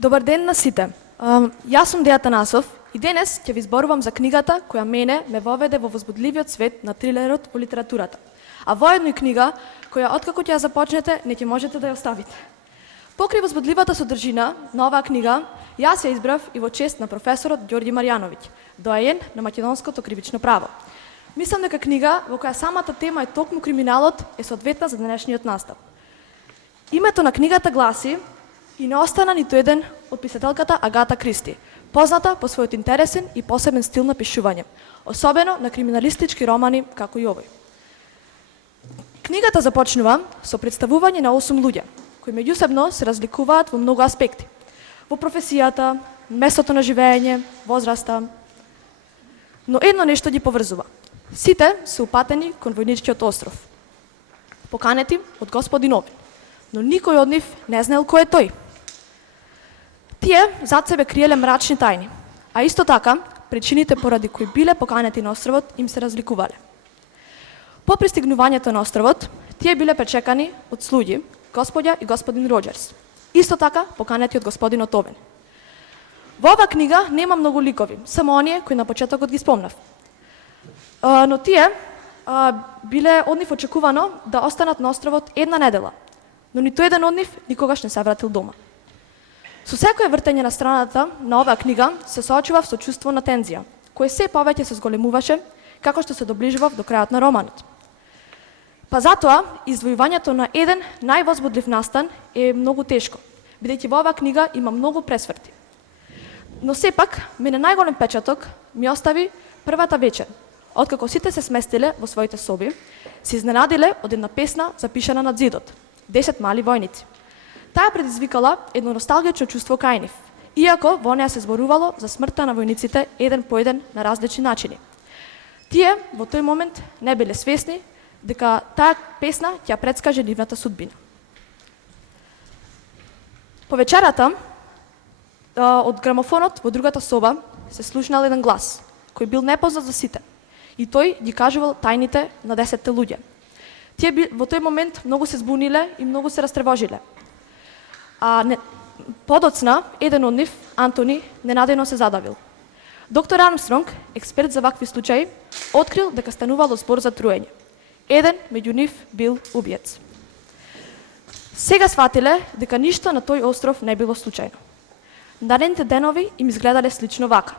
Добар ден на сите. Јас сум Деја Танасов и денес ќе ви зборувам за книгата која мене ме воведе во возбудливиот свет на трилерот во литературата. А воедно и книга која откако ќе ја започнете не ќе можете да ја оставите. Покрај возбудливата содржина на оваа книга, јас ја избрав и во чест на професорот Ѓорѓе Марјановиќ, доаен на македонското кривично право. Мислам дека книга во која самата тема е токму криминалот е соодветна за денешниот настап. Името на книгата гласи "И не остана ниту еден" од писателката Агата Кристи, позната по својот интересен и посебен стил на пишување, особено на криминалистички романи како и овој. Книгата започнува со представување на 8 луѓе, кои меѓусебно се разликуваат во многу аспекти. Во професијата, местото на живење, возраста. Но едно нешто ги поврзува. Сите се упатени кон војничкиот остров, поканети од господин Овин, но никој од нив не знаел кој е тој. Тие зад себе криеле мрачни тајни, а исто така причините поради кои биле поканети на островот им се разликувале. По пристигнувањето на островот, тие биле пречекани од слуги, господја и господин Роџерс, исто така поканети од господинот Овен. Во оваа книга нема многу ликови, само оние кои на почетокот ги спомнав. Но тие биле од нив очекувано да останат на островот една недела, но ниту еден од нив никогаш не се вратил дома. Со секое вртење на страната на оваа книга се соочував со чувство на тензија, кое се повеќе се зголемуваше како што се доближував до крајот на романот. Па затоа, издвојувањето на еден највозбудлив настан е многу тешко, бидејќи во оваа книга има многу пресврти. Но сепак, мене најголем печаток ми остави првата вечер, откако сите се сместиле во своите соби, се изненадиле од една песна запишана над зидот, 10 мали војници. Таа предизвикала едно носталгично чувство кај нив, иако во неа се зборувало за смртта на војниците еден по еден на различни начини. Тие во тој момент не биле свесни дека таа песна ќе предскаже нивната судбина. По вечерата, од грамофонот во другата соба се слушнал еден глас, кој бил непознат за сите, и тој ги кажувал тајните на 10 луѓе. Тие во тој момент многу се збуниле и многу се растревожиле. Подоцна, еден од нив, Антони, ненадејно се задавил. Доктор Армстронг, експерт за вакви случаи, открил дека станувало збор за труење. Еден меѓу нив бил убиец. Сега сватиле дека ништо на тој остров не било случајно. Наредните денови им изгледале слично вака.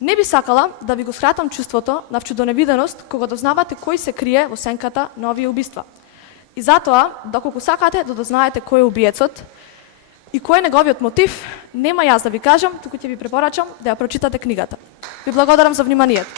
Не би сакала да ви го скратам чувството на вчудоневиденост кога дознавате кој се крие во сенката на овие убиства. И затоа, доколку сакате да дознаете кој е убиецот и кој е неговиот мотив, нема јас да ви кажам, туку ќе ви препорачам да ја прочитате книгата. Ви благодарам за вниманието.